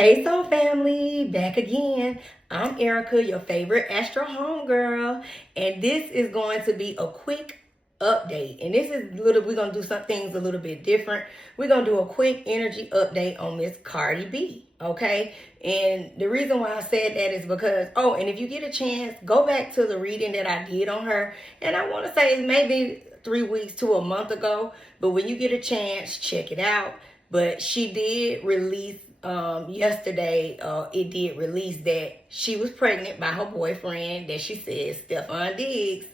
Hey Soul Family, back again. I'm Erica, your favorite Astro homegirl, and this is going to be a quick update. And this is we're gonna do some things a little bit different. We're gonna do a quick energy update on Miss Cardi B. Okay, and the reason why I said that is because and if you get a chance, go back to the reading that I did on her, and I want to say it's maybe 3 weeks to a month ago. But when you get a chance, check it out. But she did release yesterday, it did release that she was pregnant by her boyfriend that she said, Stefan Diggs.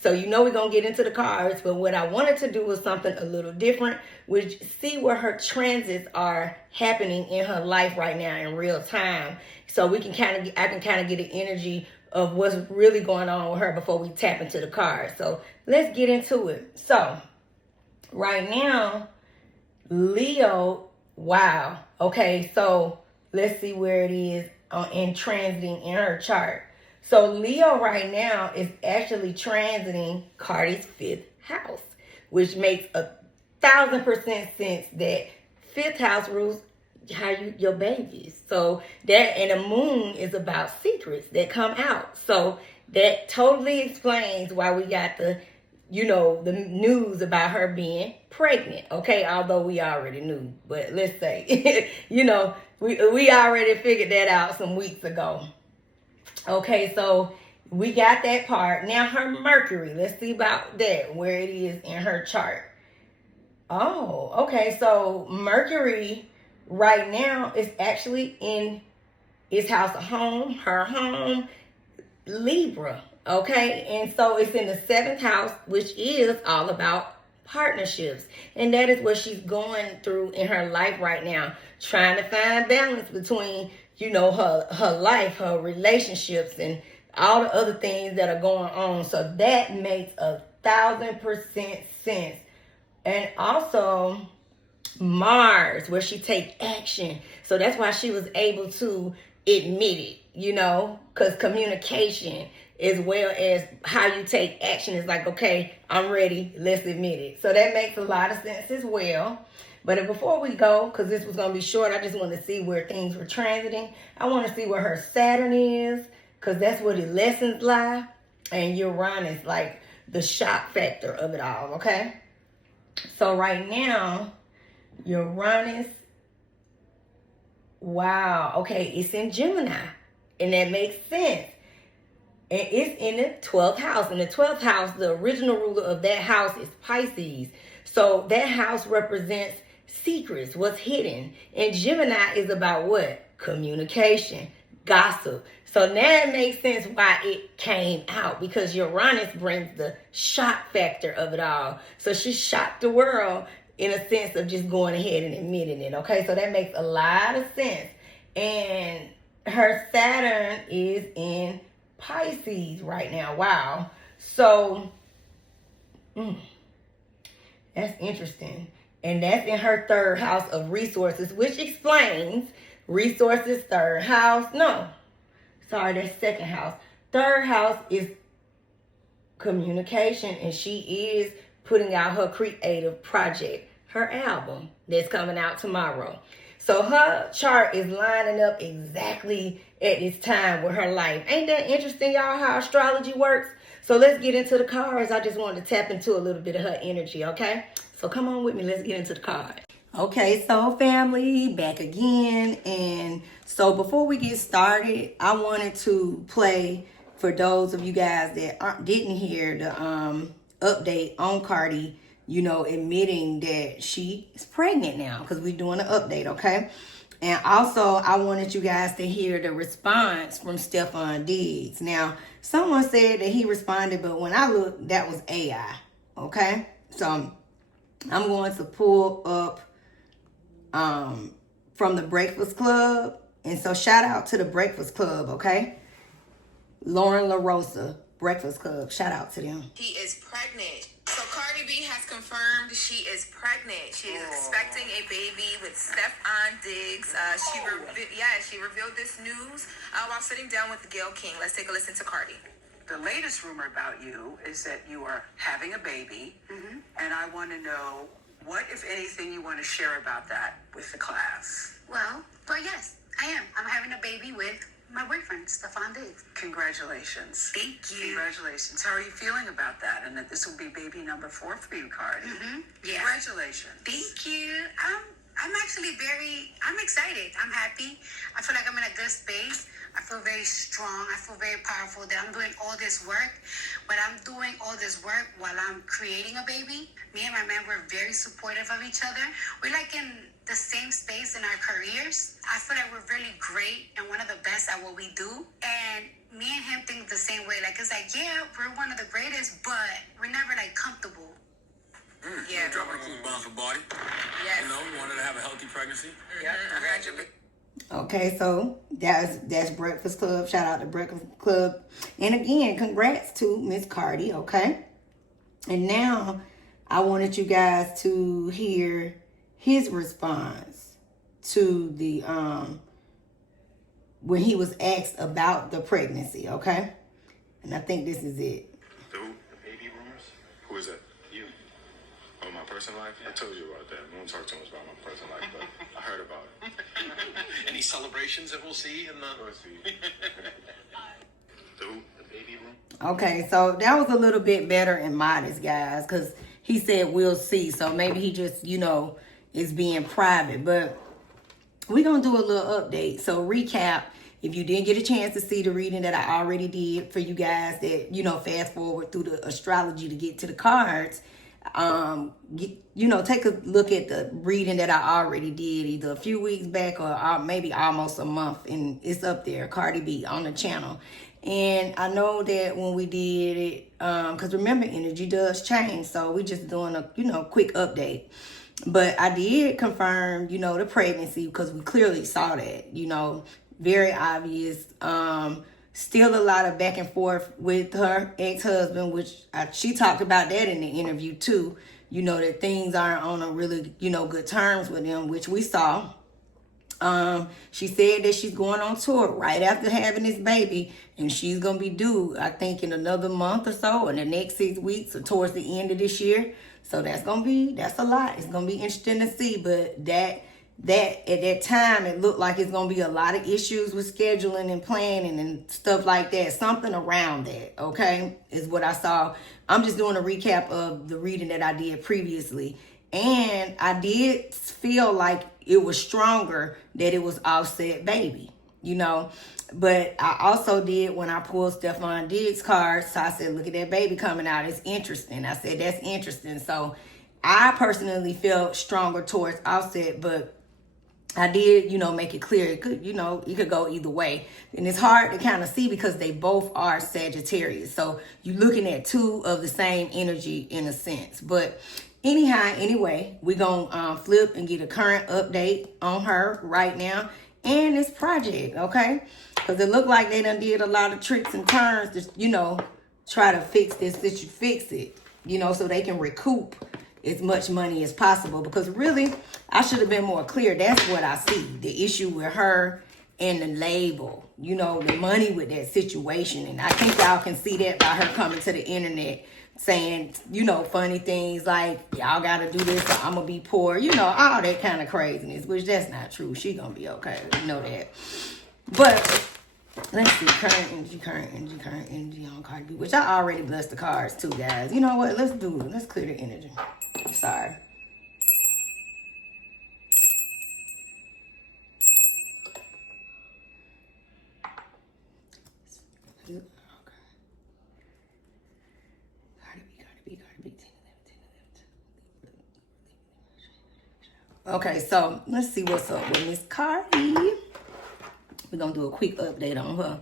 So you know we're going to get into the cards, but what I wanted to do was something a little different, which see where her transits are happening in her life right now in real time. So we can I can kind of get an energy of what's really going on with her before we tap into the cards. So let's get into it. So right now, Leo, wow. Okay, so let's see where it is in transiting in her chart. So Leo right now is actually transiting Cardi's 5th house, which makes 1,000% sense that 5th house rules how your babies. So that, and the moon is about secrets that come out. So that totally explains why we got the news about her being pregnant. Okay, although we already knew, but let's say, we already figured that out some weeks ago. Okay, so we got that part. Now her Mercury, let's see about that, where it is in her chart. Oh, okay, so Mercury right now is actually in his house of home, her home, Libra. Okay, and so it's in the 7th house, which is all about partnerships. And that is what she's going through in her life right now, trying to find balance between, her life, her relationships, and all the other things that are going on. So that makes 1,000% sense. And also Mars, where she takes action. So that's why she was able to admit it, because communication as well as how you take action is like, okay, I'm ready, let's admit it. So that makes a lot of sense as well. But before we go, because this was going to be short, I just want to see where things were transiting. I want to see where her Saturn is, because that's where the lessons lie. And Uranus, like the shock factor of it all, okay? So right now, Uranus, wow, okay, it's in Gemini. And that makes sense. And it's in the 12th house. In the 12th house, the original ruler of that house is Pisces. So that house represents secrets, what's hidden. And Gemini is about what? Communication, gossip. So now it makes sense why it came out, because Uranus brings the shock factor of it all. So she shocked the world in a sense of just going ahead and admitting it. Okay, so that makes a lot of sense. And her Saturn is in Pisces right now. Wow. So that's interesting. And that's in her 3rd house of resources, which explains resources, 3rd house. No, sorry, that's 2nd house. 3rd house is communication, and she is putting out her creative project, her album that's coming out tomorrow. So her chart is lining up exactly at this time with her life. Ain't that interesting, y'all, how astrology works? So let's get into the cards. I just wanted to tap into a little bit of her energy, okay? So come on with me. Let's get into the cards. Okay, Soul Family, back again. And so before we get started, I wanted to play, for those of you guys that didn't hear the update on Cardi, admitting that she is pregnant now, because we're doing an update, okay? And also, I wanted you guys to hear the response from Stefan Diggs. Now, someone said that he responded, but when I looked, that was AI, okay? So I'm going to pull up from the Breakfast Club. And so shout out to the Breakfast Club, okay? Lauren LaRosa, Breakfast Club, shout out to them. He is pregnant. So Cardi B has confirmed she is pregnant. She is expecting a baby with Stefan Diggs. She revealed this news while sitting down with Gayle King. Let's take a listen to Cardi. The latest rumor about you is that you are having a baby, and I want to know what, if anything, you want to share about that with the class. Well, yes, I boyfriend, Stefan Diggs. Congratulations. Thank you. Congratulations. How are you feeling about that? And that this will be baby number 4 for you, Cardi. Yeah. Congratulations. Thank you. I'm actually I'm excited. I'm happy. I feel like I'm in a good space. I feel very strong. I feel very powerful that I'm doing all this work. But I'm doing all this work while I'm creating a baby. Me and my man were very supportive of each other. We're like in the same space in our careers. I feel like we're really great and one of the best at what we do. And me and him think the same way. Like, it's like, yeah, we're one of the greatest, but we're never like comfortable. Yeah. Dropping a cool bomb for body. Yes. You know, wanted to have a healthy pregnancy. Yeah, congratulations. Okay, so that's Breakfast Club. Shout out to Breakfast Club. And again, congrats to Miss Cardi, okay? And now I wanted you guys to hear his response to the when he was asked about the pregnancy, okay? And I think this is it. The baby rumors? Who is that? You. Oh, my personal life? I told you about that. We won't talk too much about my personal life, but I heard about it. Any celebrations that we'll see in the... Let's see. The baby room? Okay, so that was a little bit better and modest, guys, because he said we'll see. So maybe he just, you know, is being private. But we're going to do a little update. So recap, if you didn't get a chance to see the reading that I already did for you guys that, you know, fast forward through the astrology to get to the cards, you know, take a look at the reading that I already did either a few weeks back or maybe almost a month, and it's up there, Cardi B, on the channel. And I know that when we did it, because remember, energy does change, so we just doing a, you know, quick update. But I did confirm, you know, the pregnancy, because we clearly saw that, you know, very obvious. Still a lot of back and forth with her ex-husband, which she talked about that in the interview too. You know, that things aren't on a really, you know, good terms with them, which we saw. She said that she's going on tour right after having this baby, and she's going to be due, I think, in another month or so, in the next 6 weeks or towards the end of this year. So that's a lot. It's going to be interesting to see, but that at that time, it looked like it's going to be a lot of issues with scheduling and planning and stuff like that. Something around that, okay, is what I saw. I'm just doing a recap of the reading that I did previously. And I did feel like it was stronger that it was Offset baby, you know. But I also did, when I pulled Stefan Diggs cards, so I said, look at that baby coming out. It's interesting. I said, that's interesting. So I personally felt stronger towards Offset, but I did, you know, make it clear it could, you know, it could go either way. And it's hard to kind of see because they both are Sagittarius. So you're looking at two of the same energy in a sense. But anyhow, anyway, we're going to flip and get a current update on her right now and this project, okay? Because it looked like they done did a lot of tricks and turns to, you know, try to fix this, that you fix it, you know, so they can recoup as much money as possible. Because really, I should have been more clear. That's what I see. The issue with her and the label, you know, the money with that situation. And I think y'all can see that by her coming to the internet saying, you know, funny things like, y'all got to do this or I'm going to be poor. You know, all that kind of craziness, which that's not true. She going to be okay. We know that. But let's see, current energy on Cardi B, which I already blessed the cards too, guys. You know what? Let's clear the energy. Sorry. Okay. Cardi B. Okay, so let's see what's up with Miss Cardi. We're going to do a quick update on her.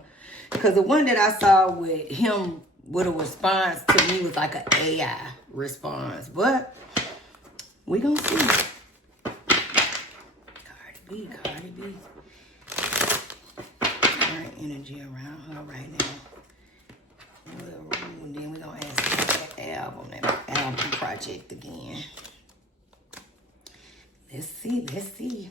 Because the one that I saw with him with a response to me was like an AI response. But we're going to see. Cardi B. Current energy around her right now. And then we're going to ask that album project again. Let's see.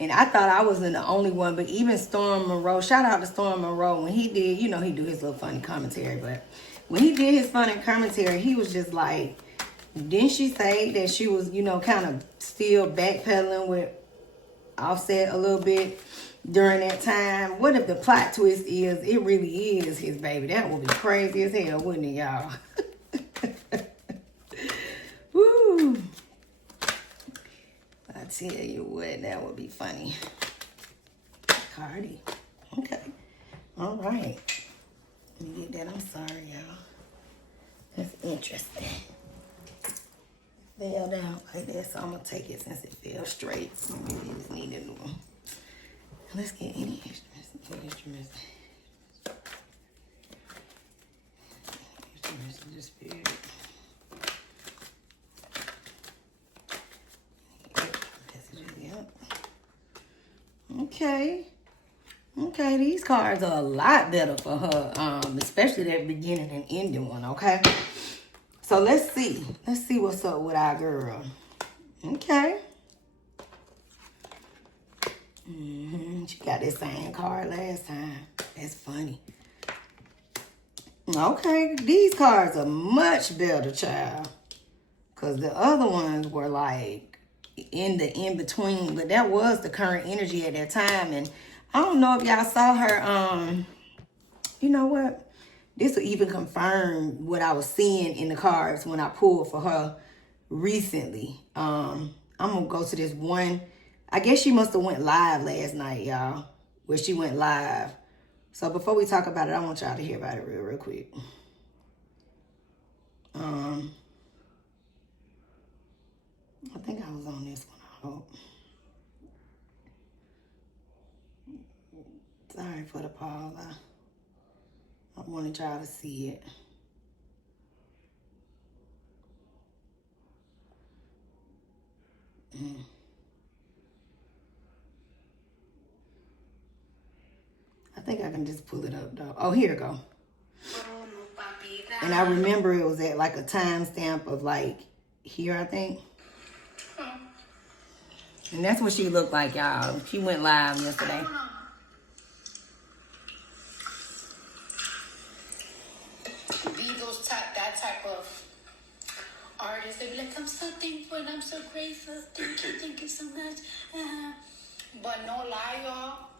And I thought I wasn't the only one, but even Storm Monroe, shout out to Storm Monroe, when he did, you know, he do his little funny commentary, but when he did his funny commentary, he was just like, didn't she say that she was, you know, kind of still backpedaling with Offset a little bit during that time? What if the plot twist is it really is his baby? That would be crazy as hell, wouldn't it, y'all? Woo! I tell you what, that would be funny. Cardi. Okay. All right. Let me get that. I'm sorry, y'all. That's interesting. Fell down like that, so I'm going to take it since it fell straight. Maybe it just need a new one. Let's get any instruments. Instruments of the spirit. Yep. Okay. Okay, these cards are a lot better for her, especially that beginning and ending one, okay? So let's see. Let's see what's up with our girl. Okay. She got this same card last time. That's funny. Okay, these cards are much better, child. Because the other ones were like in the in-between. But that was the current energy at that time. And I don't know if y'all saw her, you know what? This will even confirm what I was seeing in the cards when I pulled for her recently. I'm going to go to this one. I guess she must have went live last night, y'all. Where she went live. So before we talk about it, I want y'all to hear about it real quick. I think I was on this one, I hope. Sorry for the pause. I wanted y'all to see it. I think I can just pull it up, though. Oh, here it go. And I remember it was at like a timestamp of like here, I think. And that's what she looked like, y'all. She went live yesterday. That type of artist, they be like, I'm so thankful and I'm so grateful. Thank you so much. But no lie, y'all.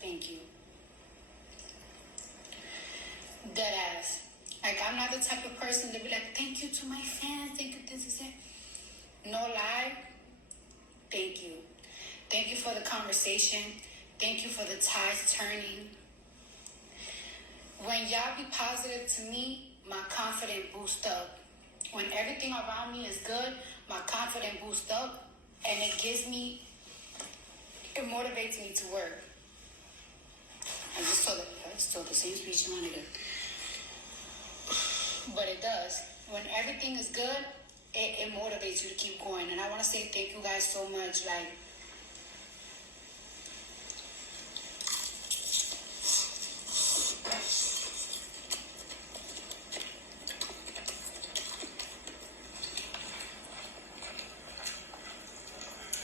Thank you. Dead ass. Like, I'm not the type of person to be like, thank you to my fans. Thank you, this is it. No lie. Thank you. Thank you for the conversation. Thank you for the tides turning. When y'all be positive to me, my confidence boosts up. When everything around me is good, my confidence boosts up. And it motivates me to work. I just told the same speech you wanted to. But it does. When everything is good, it motivates you to keep going. And I want to say thank you guys so much. Like,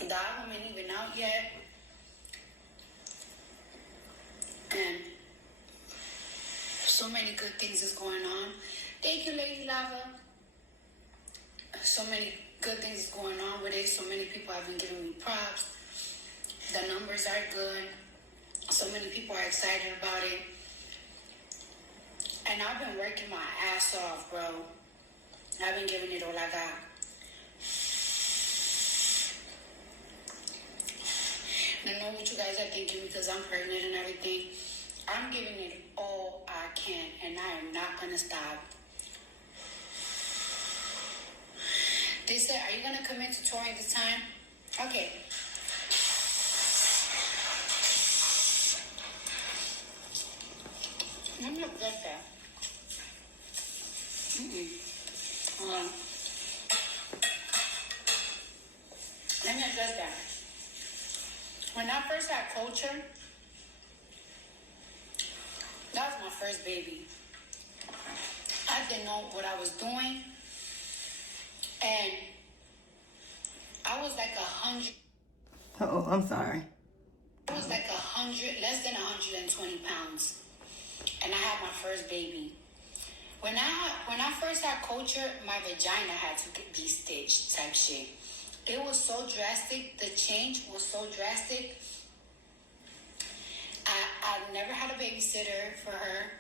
the album ain't even out yet. And so many good things is going on. Thank you, Lady Lava. So many good things is going on with it. So many people have been giving me props. The numbers are good. So many people are excited about it. And I've been working my ass off, bro. I've been giving it all I got. And I know what you guys are thinking because I'm pregnant and everything. I'm giving it all I can, and I am not going to stop. They said, are you going to commit to touring this time? Okay. Let me get that. Hold on. Let me address that. When I first had Culture, that was my first baby. I didn't know what I was doing. And I was like 100. Oh, I'm sorry. I was like less than 120 pounds, and I had my first baby. When I first had culture, my vagina had to be stitched type shit. It was so drastic. The change was so drastic. I never had a babysitter for her.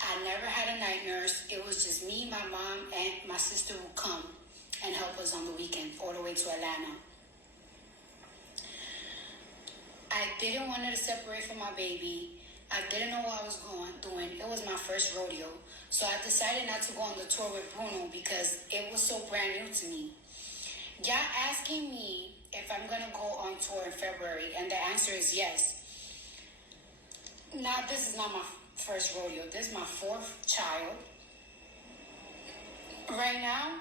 I never had a night nurse. It was just me, my mom, and my sister would come and help us on the weekend all the way to Atlanta. I didn't want her to separate from my baby. I didn't know what I was doing. It was my first rodeo. So I decided not to go on the tour with Bruno because it was so brand new to me. Y'all asking me if I'm going to go on tour in February, and the answer is yes. Now, this is not my first rodeo. This is my fourth child. Right now,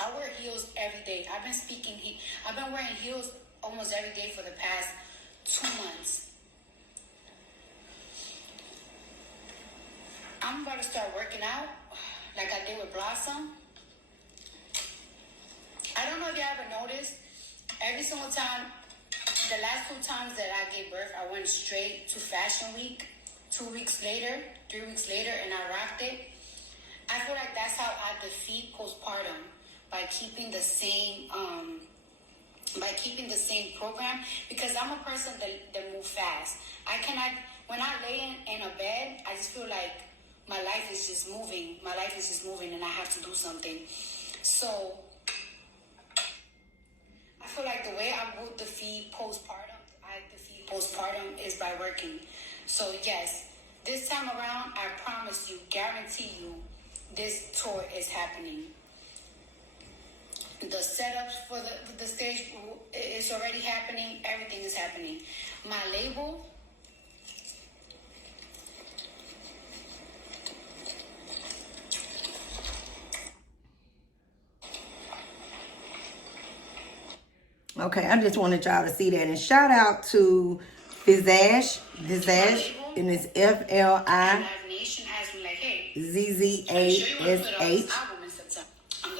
I wear heels every day. I've been wearing heels almost every day for the past 2 months. I'm about to start working out like I did with Blossom. I don't know if you ever noticed, every single time, the last 2 times that I gave birth, I went straight to Fashion Week. 2 weeks later, 3 weeks later, and I rocked it. I feel like that's how I defeat postpartum, by keeping the same program, because I'm a person that move fast. When I lay in a bed, I just feel like my life is just moving. My life is just moving, and I have to do something. So I feel like the way I would defeat postpartum is by working. So yes, this time around, I promise you, guarantee you, this tour is happening. The setup for the stage is already happening. Everything is happening. My label, Okay, I just wanted y'all to see that. And shout out to Visage, and it's FLIZZASH.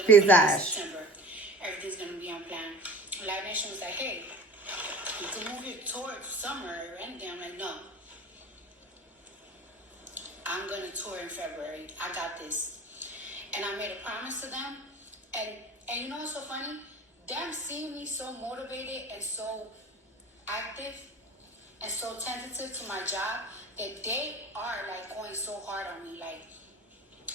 Visage. Everything's gonna be on plan. Live Nation was like, hey, you can move your tour to summer or anything. I'm like, no. I'm gonna tour in February. I got this. And I made a promise to them. And you know what's so funny? Them seeing me so motivated and so active and so tentative to my job, that they are like going so hard on me. Like,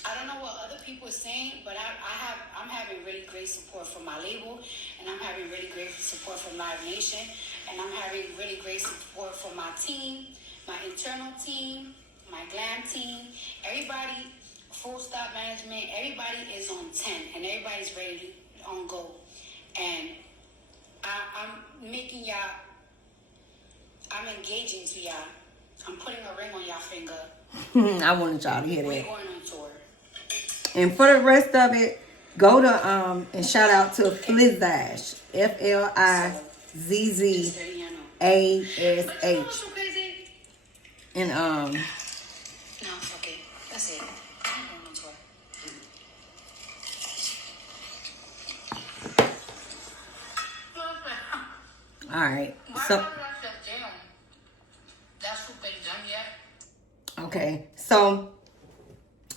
I don't know what other people are saying, but I'm having really great support from my label, and I'm having really great support from Live Nation, and I'm having really great support from my team, my internal team, my glam team, everybody, full stop management, everybody is on 10, and everybody's ready on go. And I'm making y'all, I'm engaging to y'all. I'm putting a ring on y'all finger. I wanted y'all to hear We're that. going on tour. And for the rest of it, go to and shout out to Flizash, FLIZZASH. And No, it's okay. That's it. I'm going on tour. all right. So okay. So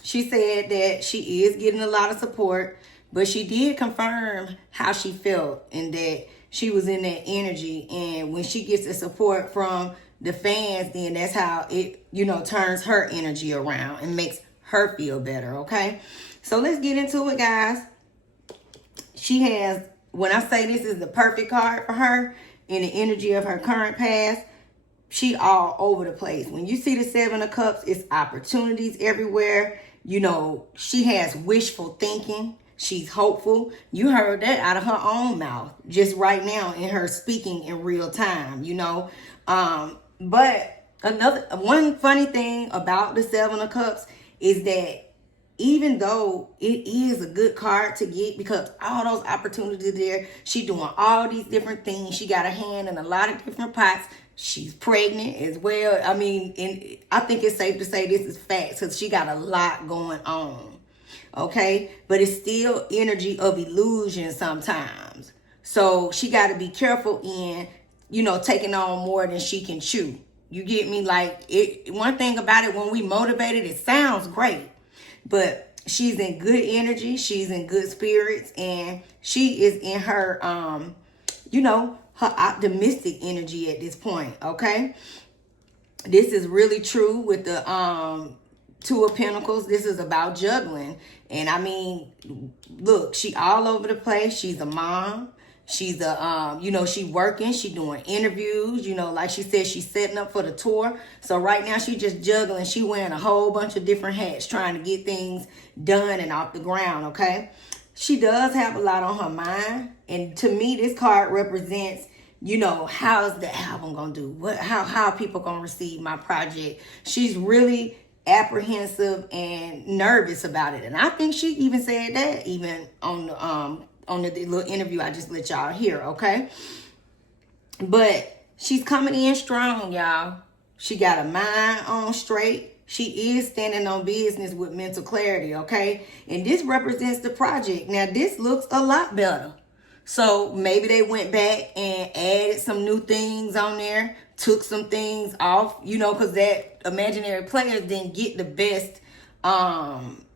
she said that she is getting a lot of support, but she did confirm how she felt and that she was in that energy. And when she gets the support from the fans, then that's how it, turns her energy around and makes her feel better. Okay. So let's get into it, guys. She has, when I say this is the perfect card for her in the energy of her current past, she all over the place. When you see the 7 of Cups, it's opportunities everywhere. She has wishful thinking. She's hopeful. You heard that out of her own mouth just right now in her speaking in real time, But one funny thing about the 7 of Cups is that even though it is a good card to get, because all those opportunities there, she doing all these different things. She got a hand in a lot of different pots. She's pregnant as well. I mean, and I think it's safe to say this is facts because she got a lot going on. Okay? But it's still energy of illusion sometimes. So she got to be careful in, taking on more than she can chew. You get me? Like, one thing about it, when we motivated, it sounds great. But she's in good energy. She's in good spirits. And she is in her, her optimistic energy at this point, okay? This is really true with the Two of Pentacles. This is about juggling. And I mean, look, she all over the place. She's a mom. She's she working. She doing interviews. Like she said, she's setting up for the tour. So right now she just juggling. She wearing a whole bunch of different hats trying to get things done and off the ground, okay? She does have a lot on her mind. And to me, this card represents, how's the album gonna do? How are people gonna receive my project? She's really apprehensive and nervous about it. And I think she even said that even on the little interview I just let y'all hear, okay? But she's coming in strong, y'all. She got a mind on straight. She is standing on business with mental clarity, okay? And this represents the project. Now, this looks a lot better. So maybe they went back and added some new things on there, took some things off, because that imaginary players didn't get the best, and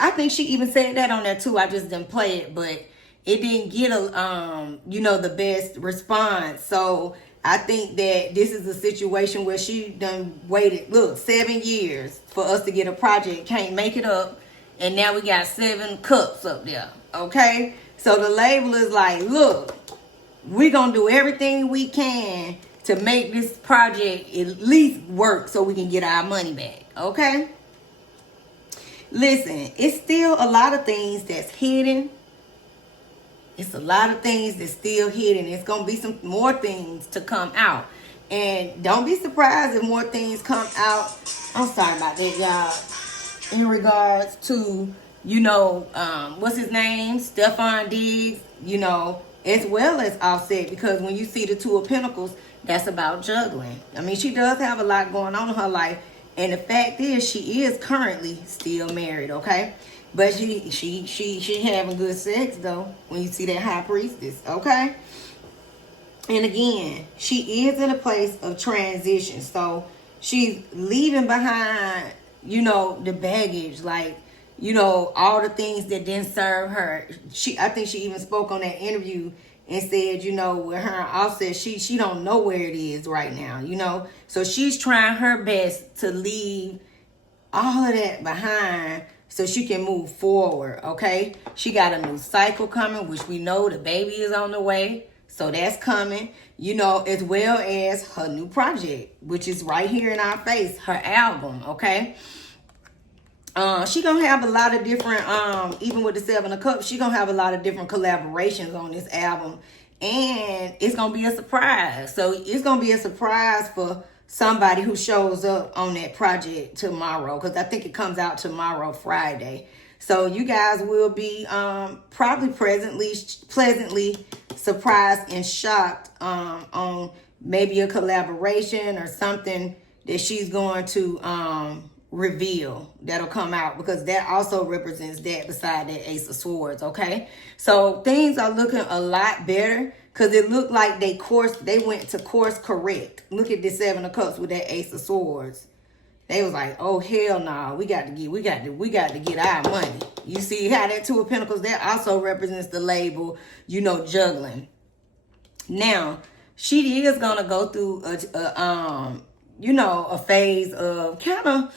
I think she even said that on there too. I just didn't play it, but it didn't get the best response. So I think that this is a situation where she done waited, 7 years for us to get a project, can't make it up, and now we got 7 cups up there, okay? So the label is like, look, we're going to do everything we can to make this project at least work so we can get our money back, okay? Listen, it's still a lot of things that's hidden. It's a lot of things that's still hidden. It's going to be some more things to come out. And don't be surprised if more things come out. I'm sorry about that, y'all. In regards to, what's his name? Stefan Diggs, as well as Offset. Because when you see the Two of Pentacles, that's about juggling. I mean, she does have a lot going on in her life. And the fact is, she is currently still married, okay? But she having good sex, though, when you see that High Priestess, okay? And again, she is in a place of transition. So she's leaving behind, the baggage, like, all the things that didn't serve her. I think she even spoke on that interview and said, with her Offset, she don't know where it is right now, So she's trying her best to leave all of that behind so she can move forward, okay? She got a new cycle coming, which we know the baby is on the way. So that's coming, as well as her new project, which is right here in our face, her album, okay? She gonna have a lot of different, even with the 7 of Cups, she gonna have a lot of different collaborations on this album. And it's gonna be a surprise. So it's gonna be a surprise for somebody who shows up on that project tomorrow. Because I think it comes out tomorrow, Friday. So you guys will be probably pleasantly surprised and shocked on maybe a collaboration or something that she's going to reveal that'll come out, because that also represents that beside that Ace of Swords, okay? So things are looking a lot better, because it looked like they went to course correct. Look at the 7 of Cups with that Ace of Swords. They was like, oh hell no, we got to get our money. You see how that 2 of Pentacles, that also represents the label, juggling. Now, she is gonna go through a phase of kind of,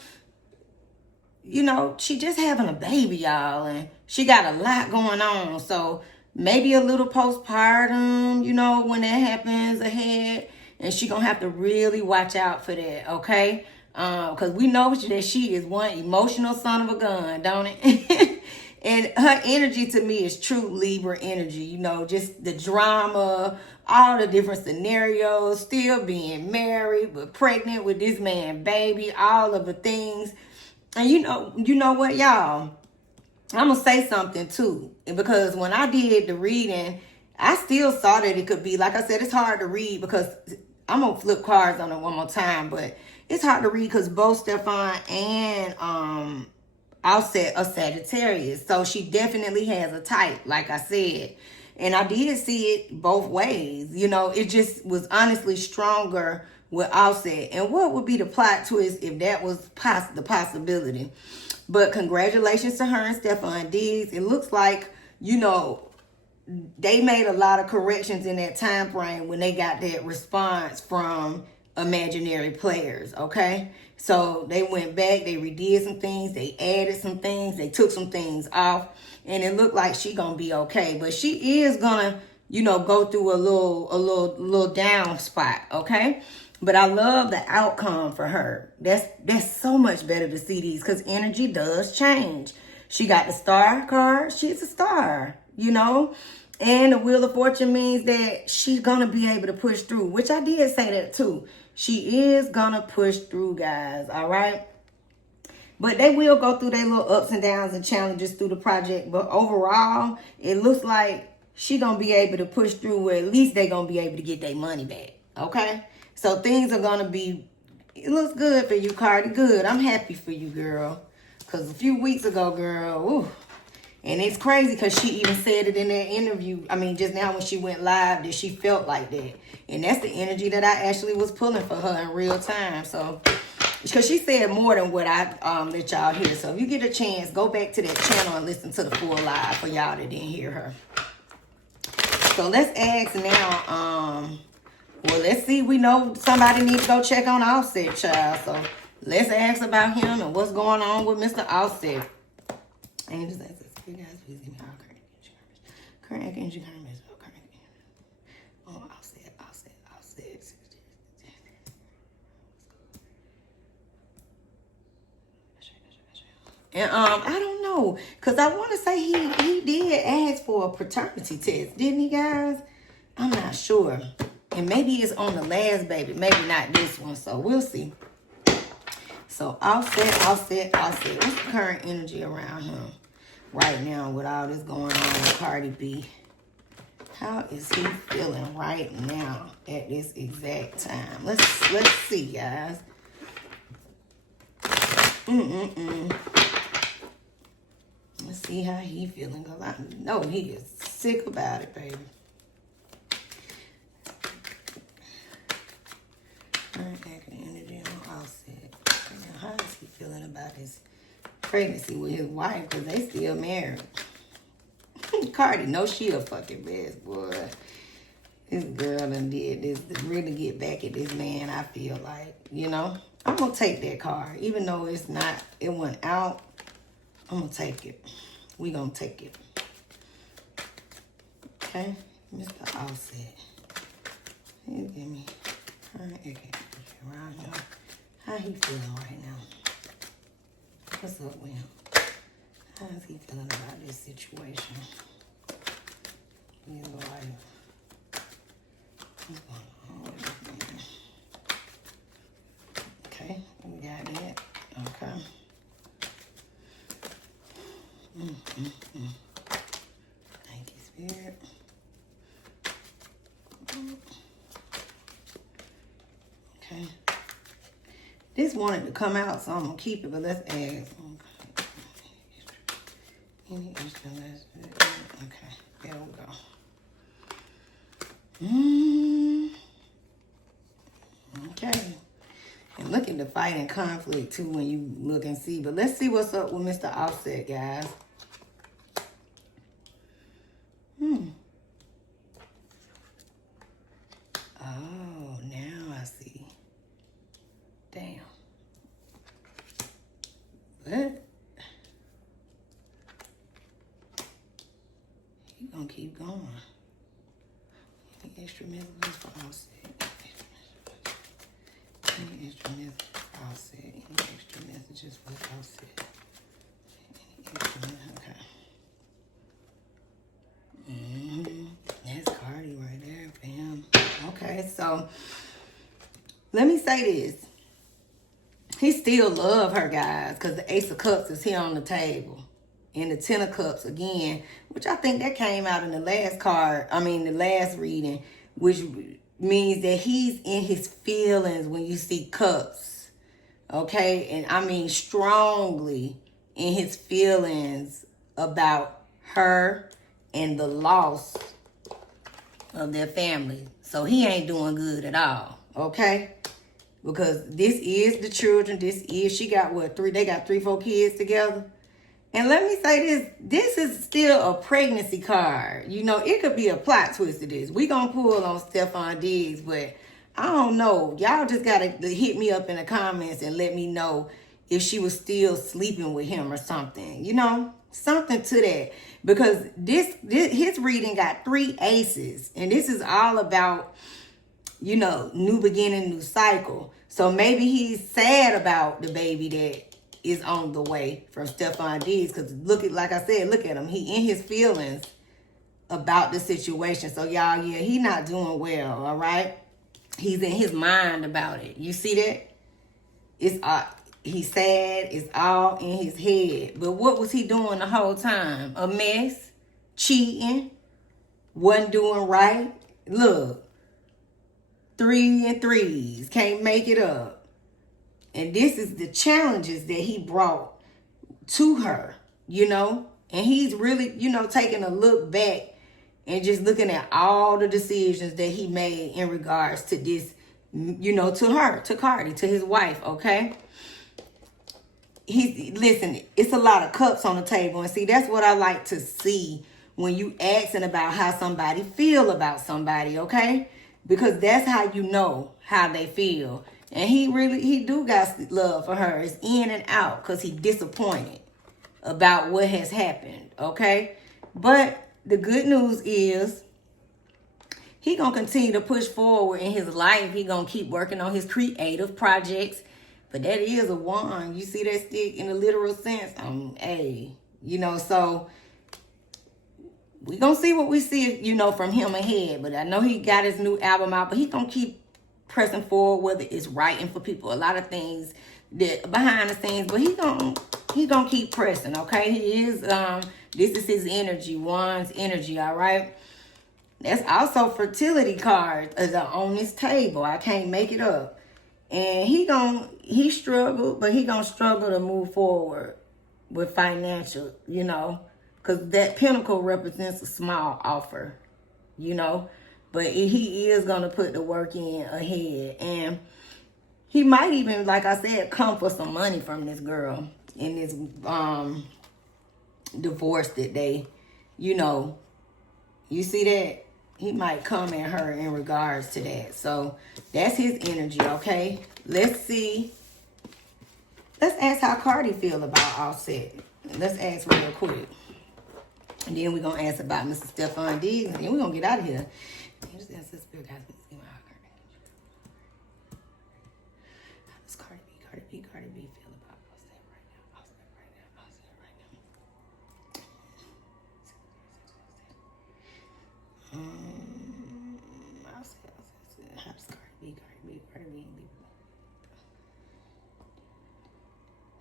she just having a baby, y'all, and she got a lot going on. So maybe a little postpartum, when that happens ahead, and she gonna have to really watch out for that, okay? Because we know that she is one emotional son of a gun, don't it? And her energy to me is true Libra energy, just the drama, all the different scenarios, still being married, but pregnant with this man, baby, all of the things. And you know what, y'all? I'm going to say something too. Because when I did the reading, I still saw that it could be, like I said, it's hard to read because I'm going to flip cards on it one more time. But it's hard to read because both Stefan and Offset are Sagittarius. So she definitely has a type, like I said. And I did see it both ways. You know, it just was honestly stronger with Offset. And what would be the plot twist if that was the possibility? But congratulations to her and Stefan Diggs. It looks like, you know, they made a lot of corrections in that time frame when they got that response from imaginary players, okay? So they went back, they redid some things, they added some things, they took some things off, and it looked like she gonna be okay. But she is gonna, you know, go through a little down spot, okay? But I love the outcome for her. That's so much better to see these, because energy does change. She got the star card. She's a star, you know? And the Wheel of Fortune means that she's going to be able to push through, which I did say that too. She is going to push through, guys, all right? But they will go through their little ups and downs and challenges through the project. But overall, it looks like she's going to be able to push through, where at least they're going to be able to get their money back, okay? So things are going to be, it looks good for you, Cardi. Good. I'm happy for you, girl. Because a few weeks ago, girl, ooh. And it's crazy because she even said it in that interview. I mean, just now when she went live, that she felt like that. And that's the energy that I actually was pulling for her in real time. So, because she said more than what I let y'all hear. So if you get a chance, go back to that channel and listen to the full live for y'all that didn't hear her. So let's ask now, well, let's see. We know somebody needs to go check on Offset, child. So let's ask about him and what's going on with Mr. Offset. Angels, you guys, please give me all current energy, current oh, Offset. And I don't know, cause I want to say he did ask for a paternity test, didn't he, guys? I'm not sure. And maybe it's on the last baby, maybe not this one, so we'll see. So Offset. What's the current energy around him right now with all this going on with Cardi B? How is he feeling right now at this exact time? Let's see, guys. Let's see how he feeling, because I know he is sick about it, baby. Energy on Offset. How is he feeling about his pregnancy with his wife? Because they still married. Cardi knows she a fucking mess, boy. This girl done did this to really get back at this man, I feel like. You know? I'm going to take that card. Even though it went out, I'm going to take it. We going to take it. Okay? Mr. Offset. Give me around him. How he feeling right now? What's up with him? How is he feeling about this situation? His wife. What's going on with this man? Okay, we got that. Okay. Thank you, Spirit. Okay. This wanted to come out, so I'm going to keep it, but let's ask. Okay. Any extra last bit? Okay, there we go. Okay. And look at the fight and conflict, too, when you look and see. But let's see what's up with Mr. Offset, guys. Oh, now I see. Damn. What? He gonna keep going. Any extra messages for Offset? Any extra messages for Offset? Any extra messages for Offset? Any extra messages? Okay. That's Cardi right there, fam. Okay, so let me say this. He still love her, guys, because the Ace of Cups is here on the table. And the Ten of Cups again, which I think that came out in the last card, the last reading, which means that he's in his feelings when you see cups. Okay? And I mean strongly in his feelings about her and the loss of their family. So he ain't doing good at all, okay? Because this is the children. She got what, they got 3-4 kids together. And let me say this is still a pregnancy card. You know, it could be a plot twist to this. We gonna pull on Stefan Diggs, but I don't know. Y'all just gotta hit me up in the comments and let me know if she was still sleeping with him or something. You know, something to that. Because his reading got 3 aces. And this is all about, you know, new beginning, new cycle. So maybe he's sad about the baby that is on the way from Stefan Diggs. Because like I said, look at him. He in his feelings about the situation. So y'all, yeah, he not doing well, all right? He's in his mind about it. You see that? He's sad. It's all in his head. But what was he doing the whole time? A mess? Cheating? Wasn't doing right? Look. 3 and 3s. Can't make it up. And this is the challenges that he brought to her, you know. And he's really, you know, taking a look back and just looking at all the decisions that he made in regards to this, you know, to her, to Cardi, to his wife, okay? Listen, it's a lot of cups on the table. And see, that's what I like to see when you asking about how somebody feel about somebody, okay? Because that's how you know how they feel. And he do got love for her. It's in and out because he disappointed about what has happened, okay? But the good news is he going to continue to push forward in his life. He going to keep working on his creative projects. But that is a wand. You see that stick in a literal sense? Hey, you know, so we going to see what we see, you know, from him ahead. But I know he got his new album out, but he going to keep pressing forward, whether it's writing for people, a lot of things that behind the scenes, but he gonna keep pressing, okay? He is this is his energy, Wands energy, all right? That's also fertility cards on this table. I can't make it up. And he struggled, but he gonna struggle to move forward with financial, you know, because that pentacle represents a small offer, you know. But he is going to put the work in ahead. And he might even, like I said, come for some money from this girl in this divorce that they, you know, you see that? He might come at her in regards to that. So that's his energy, okay? Let's see. Let's ask how Cardi feel about Offset. Let's ask real quick. And then we're going to ask about Mr. Stefan Diggs. And then we're going to get out of here. Just ask this spirit, guys. How does Cardi B feel about Offset right now? Offset right now. How does Cardi B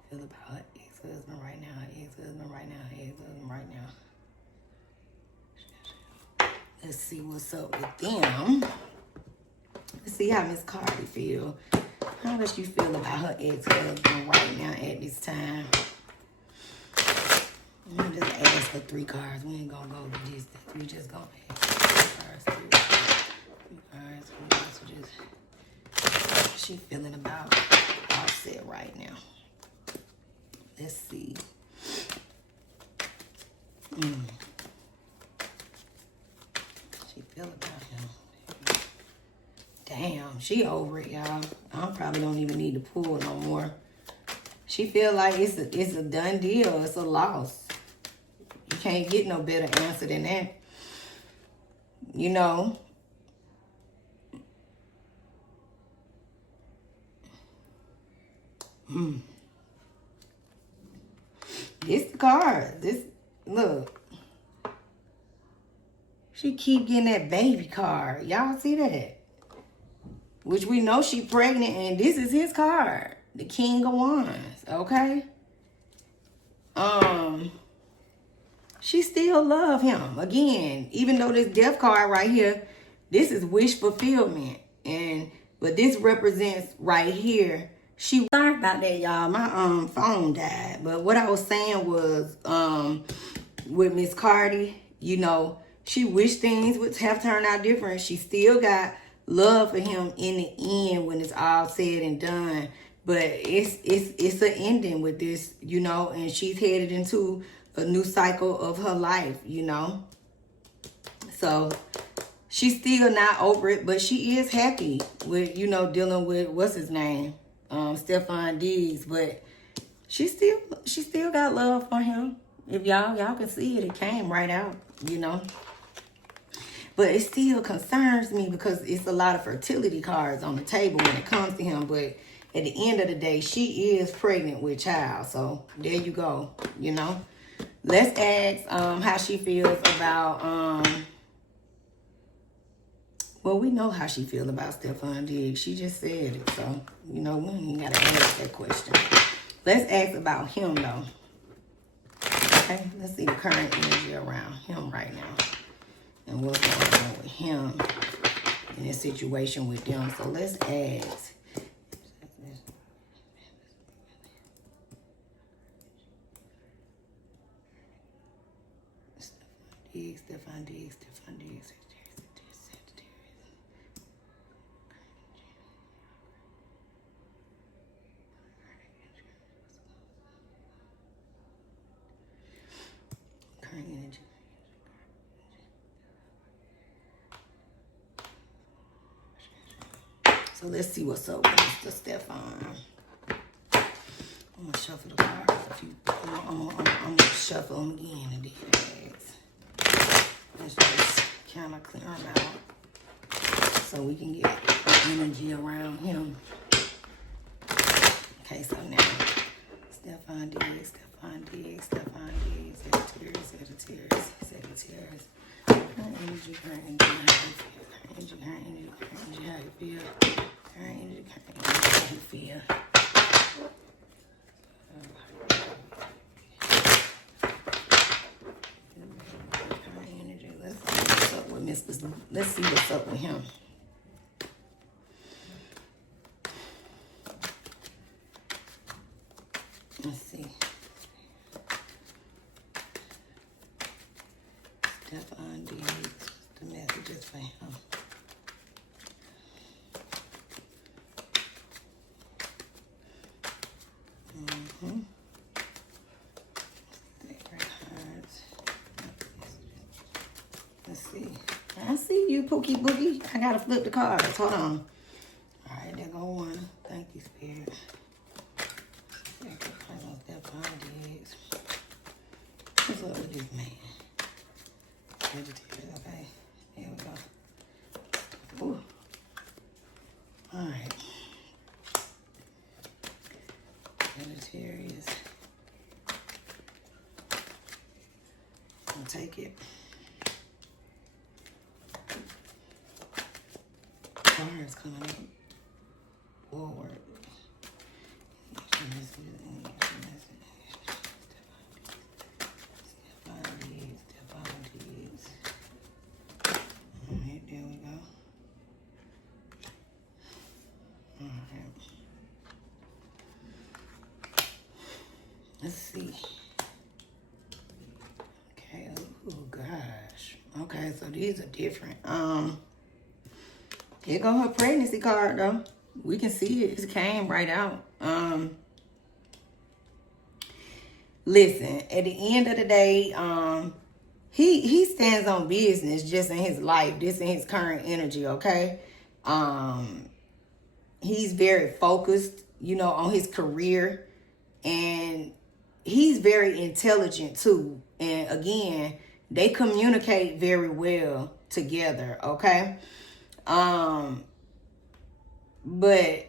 feel about her ex-husband right now? Let's see what's up with them. Let's see how Miss Cardi feel. How does she feel about her ex-husband right now at this time? I'm gonna just ask for 3 cards. We ain't gonna go the distance. We just gonna ask 3 cards. 3 cards. Messages. How's she feeling about Offset right now? Let's see. She feel about him. Damn, she over it, y'all. I probably don't even need to pull no more. She feel like it's a done deal. It's a loss. You can't get no better answer than that. You know. This card. This, look. She keep getting that baby card. Y'all see that? Which we know she pregnant, and this is his card. The King of Wands, okay? She still love him. Again, even though this death card right here, this is wish fulfillment. But this represents right here. Sorry about that, y'all. My phone died. But what I was saying was with Miss Cardi, you know, she wished things would have turned out different. She still got love for him in the end when it's all said and done. But it's an ending with this, you know, and she's headed into a new cycle of her life, you know. So she's still not over it, but she is happy with, you know, dealing with, what's his name? Stefan Diggs. But she still got love for him. If y'all can see it, it came right out, you know. But it still concerns me because it's a lot of fertility cards on the table when it comes to him. But at the end of the day, she is pregnant with child. So there you go, you know. Let's ask how she feels about, well, we know how she feels about Stefan Diggs. She just said it. So, you know, we ain't got to ask that question. Let's ask about him, though. Okay, let's see the current energy around him right now. And what's going on with him in this situation with them. So let's ask. Stefan Diggs. Current energy. So let's see what's up with Mr. Stefan. I'm gonna shuffle the cards. I'm gonna shuffle them again and do that. Let's just kind of clear them out so we can get energy around him. Okay, so now Stefan Diggs, Sagittarius. Current energy, how you feel? Current energy, how you feel? Let's see what's up with him. Let's see. Stefan Diggs, the messages for him. Let's see. I see you, Pookie Boogie. I gotta flip the cards. Hold on. All right, there go one. Thank you, Spirit. Stefan Diggs. What's up with this man? Sagittarius, okay. Here we go. Ooh. All right. Sagittarius. I'll take it. Cards coming up. Forward. Stefan Diggs. All right, there we go. All right. Let's see. Okay. Oh gosh. Okay, so these are different. Here go her pregnancy card though. We can see it. It came right out. Listen, at the end of the day, he stands on business just in his life, just in his current energy, okay? He's very focused, you know, on his career, and he's very intelligent too. And again, they communicate very well together, okay? But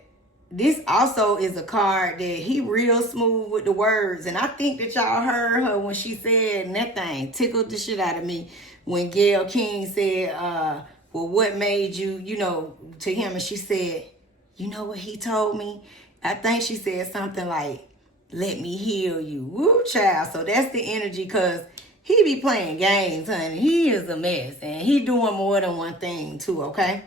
this also is a card that he real smooth with the words. And I think that y'all heard her when she said, and that thing tickled the shit out of me when Gayle King said, well, what made you, you know, to him? And she said, you know what he told me? I think she said something like, let me heal you. Woo, child. So that's the energy, because he be playing games, honey. He is a mess. And he doing more than one thing too, okay?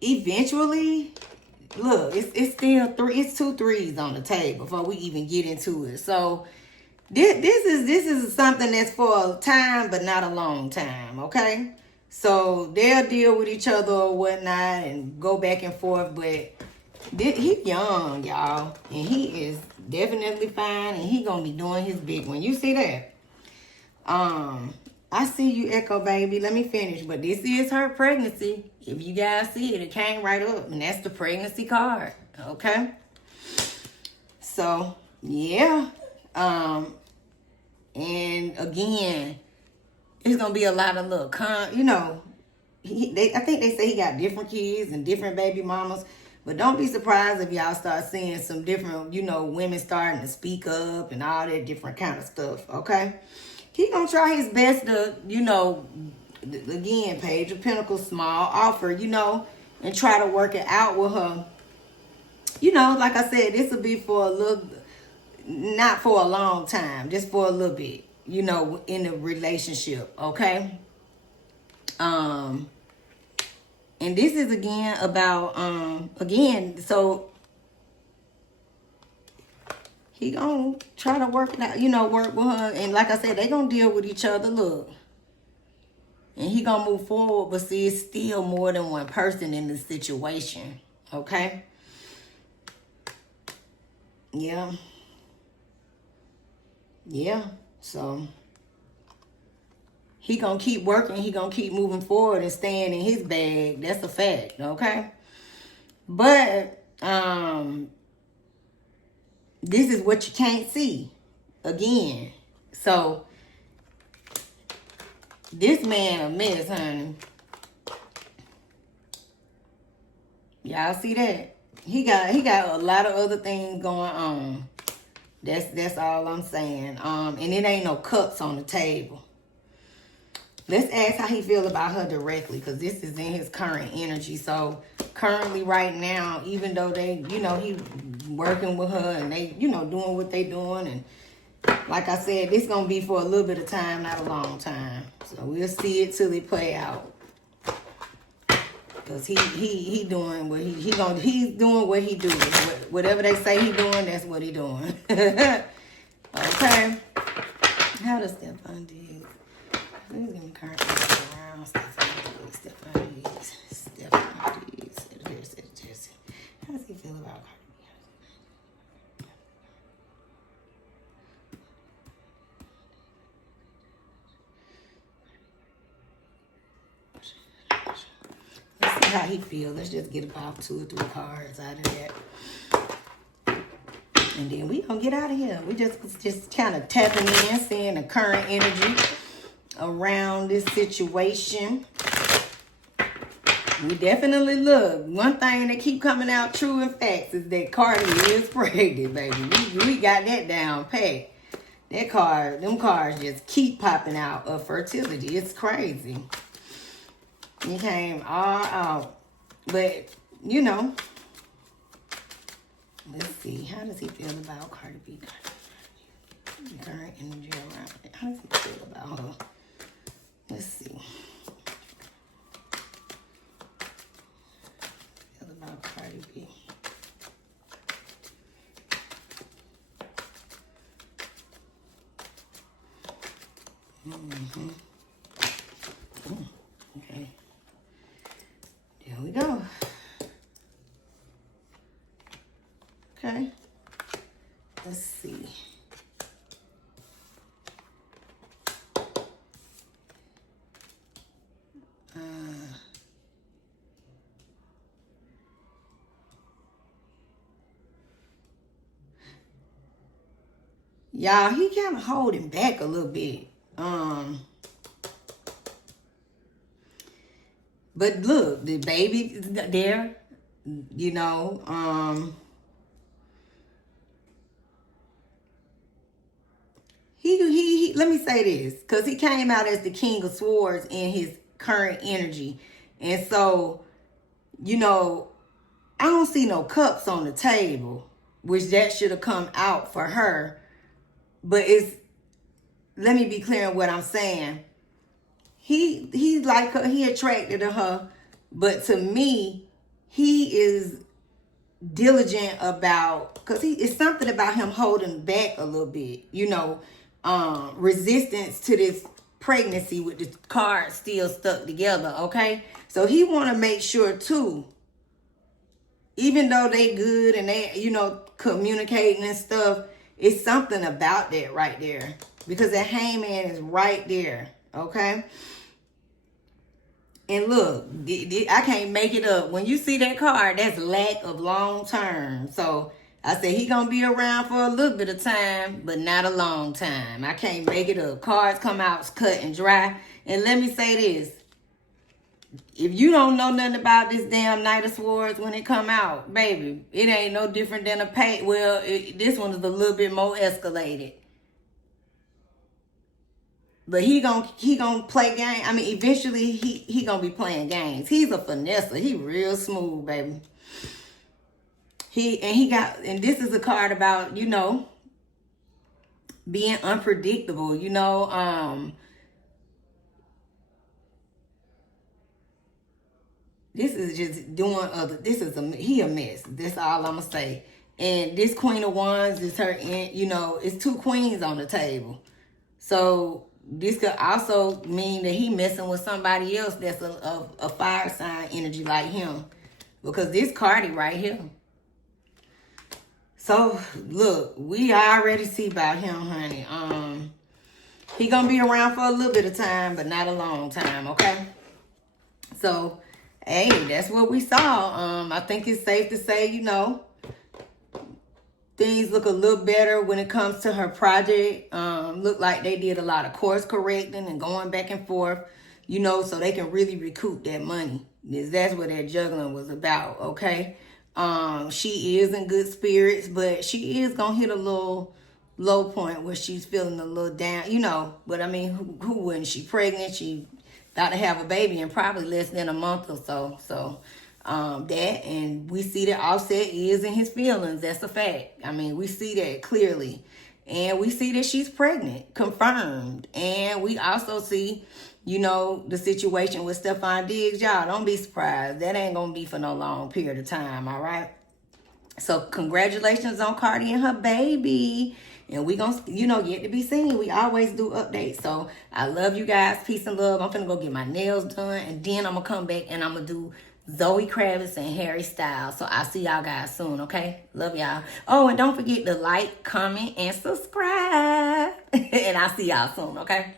Eventually, look, it's still it's 2 3s on the table before we even get into it. So This is something that's for a time, but not a long time, okay? So they'll deal with each other or whatnot and go back and forth, but he young, y'all, and he is definitely fine, and he gonna be doing his big one. You see that? I see you, Echo Baby. Let me finish, but this is her pregnancy. If you guys see it, it came right up, and that's the pregnancy card, okay? So yeah, and again, it's gonna be a lot of look, you know. I think they say he got different kids and different baby mamas, but don't be surprised if y'all start seeing some different, you know, women starting to speak up and all that different kind of stuff. Okay, he gonna try his best to, you know, again, Page of Pentacles, small offer, you know, and try to work it out with her. You know, like I said, this will be for a little, not for a long time, just for a little bit, you know, in the relationship, okay? And this is again about, so he gonna try to work it out, you know, work with her. And like I said, they gonna deal with each other, look. And he gonna move forward, but see, it's still more than one person in the situation, okay? Yeah. Yeah, so he gonna keep working. He gonna keep moving forward and staying in his bag. That's a fact, okay? But this is what you can't see again. So this man a mess, honey. Y'all see that? He got a lot of other things going on. That's all I'm saying. And it ain't no cups on the table. Let's ask how he feel about her directly, because this is in his current energy. So currently right now, even though they, you know, he working with her and they, you know, doing what they doing, and like I said, this gonna be for a little bit of time, not a long time. So we'll see it till it play out. Cause he doing what he's doing what he do. Whatever they say he doing, that's what he doing. Okay. How does Stefan Diggs? Who's gonna currently around Stefan Diggs? Stefan Diggs. How does he feel about Cardi B? Let's see how he feels. Let's just get about 2 or 3 cards out of that. And then we gonna get out of here. We just kind of tapping in, seeing the current energy around this situation. We definitely look. One thing that keep coming out true and facts is that Cardi is pregnant, baby. We got that down pat. Them cards just keep popping out of fertility. It's crazy. He came all out. But, you know, let's see. How does he feel about Cardi B? The current energy around it. How does he feel about her? Let's see. Feel about Cardi B. Okay. There we go. Okay. Let's see. Y'all, he kind of holding back a little bit. But look, the baby there, you know, he let me say this, because he came out as the King of Swords in his current energy. And so, you know, I don't see no cups on the table, which that should have come out for her. But let me be clear on what I'm saying. He like her, he attracted to her, but to me, he is diligent about, because it's something about him holding back a little bit, you know, resistance to this pregnancy with the cards still stuck together, okay? So he want to make sure too, even though they good and they, you know, communicating and stuff, it's something about that right there, because the hangman is right there, okay? And look, I can't make it up. When you see that card, that's lack of long term. So I said he gonna be around for a little bit of time, but not a long time. I can't make it up. Cards come out cut and dry. And let me say this. If you don't know nothing about this damn Knight of Swords when it come out, baby, it ain't no different than a pay. Well, this one is a little bit more escalated. But he gonna play game. I mean, eventually he gonna be playing games. He's a finesser. He real smooth, baby. And this is a card about, you know, being unpredictable, you know. This is just doing he a mess. That's all I'm gonna say. And this Queen of Wands is her, you know, it's two queens on the table. So this could also mean that he messing with somebody else that's a fire sign energy like him. Because this Cardi right here. So, look, we already see about him, honey. He gonna be around for a little bit of time, but not a long time, okay? So, hey, that's what we saw. I think it's safe to say, you know, things look a little better when it comes to her project. Look like they did a lot of course correcting and going back and forth, you know, so they can really recoup that money. That's what that juggling was about, okay? She is in good spirits, but she is going to hit a little low point where she's feeling a little down, you know. But, I mean, who wouldn't? She pregnant. She got to have a baby in probably less than a month or so. So, that, and we see that Offset is in his feelings. That's a fact. I mean, we see that clearly. And we see that she's pregnant, confirmed. And we also see, you know, the situation with Stefan Diggs. Y'all, don't be surprised. That ain't going to be for no long period of time, all right? So, congratulations on Cardi and her baby. And we going to, you know, yet to be seen. We always do updates. So, I love you guys. Peace and love. I'm finna go get my nails done. And then I'm going to come back and I'm going to do Zoey, Kravitz, and Harry Styles. So I'll see y'all guys soon, okay? Love y'all. Oh, and don't forget to like, comment, and subscribe. And I'll see y'all soon, okay?